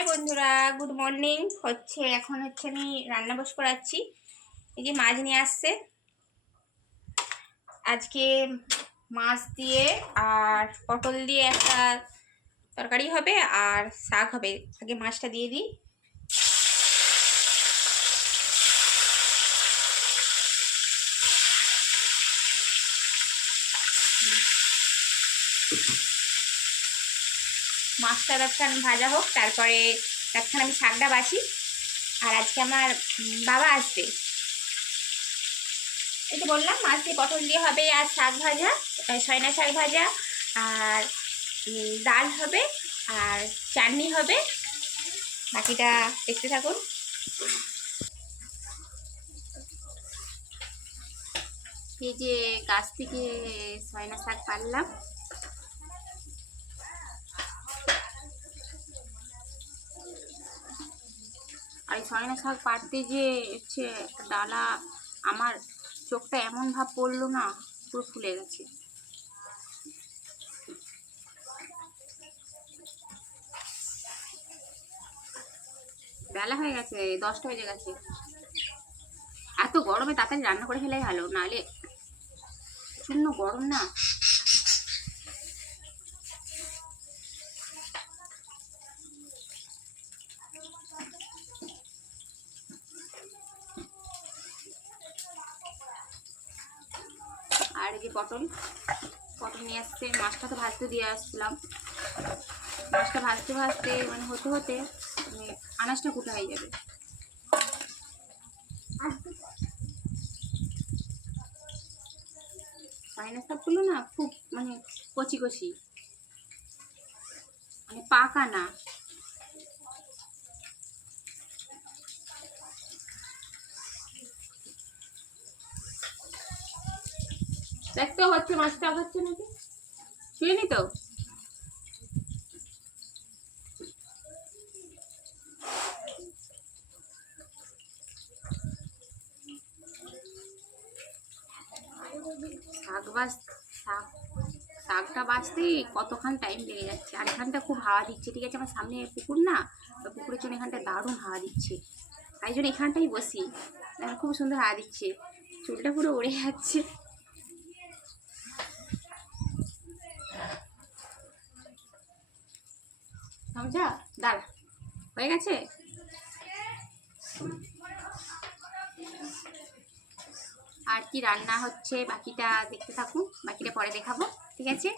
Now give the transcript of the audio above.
High বন্ধুরা, good morning. এখন আমি রান্না বস করাচ্ছি। এই যে মাছ নিয়ে আসছে, আজকে মাছ দিয়ে আর পটল দিয়ে একটা তরকারি হবে আর শাক হবে। আগে মাছটা দিয়ে দিই। মাছটা একখান ভাজা হোক, তারপরে একখান আমি শাকটা বাছি। আর আজকে আমার বাবা আসবে। এই তো বললাম, মাছ দিয়ে পটল দিয়ে হবে আর শাক ভাজা, সয়না শাক ভাজা, আর ডাল হবে আর চাটনি হবে। বাকিটা দেখতে থাকুন। এই যে গাছ থেকে সয়না শাক পারলাম। আর এই সয়না শাক পাড়তে যে হচ্ছে ডালা, আমার চোখটা এমন ভাব পড়লো না, পুরো ফুলে গেছে। বেলা হয়ে গেছে, 10টা বেজে গেছে। এত গরমে তাড়াতাড়ি রান্না করে ফেলাই ভালো, নাহলে প্রচন্ড গরম না। আর এই যে পটল নিয়ে আসছে। মাছটা তো ভাজতে দিয়ে আসছিলাম। মাছটা ভাজতে ভাজতে হতে হতে আনাজটা কুটা হয়ে যাবে। সয়না শাকগুলো না খুব কচি কচি, পাকা না। দেখতেও হচ্ছে মাছটা হচ্ছে নাকি, শুয়ে নি তো। শাকটা বাঁচতেই কতক্ষণ টাইম লেগে যাচ্ছে। আর এখানটা খুব হাওয়া দিচ্ছে, ঠিক আছে। আমার সামনে পুকুর না, পুকুরের জন্য এখানটা দারুণ হাওয়া দিচ্ছে। তাই জন্য এখানটাই বসি। খুব সুন্দর হাওয়া দিচ্ছে, চুলটা পুরো উড়ে যাচ্ছে। সমঝা, দাঁড়া, হয়ে গেছে। আর কি রান্না হচ্ছে বাকিটা দেখতে থাকুন, বাকিটা পরে দেখাবো, ঠিক আছে।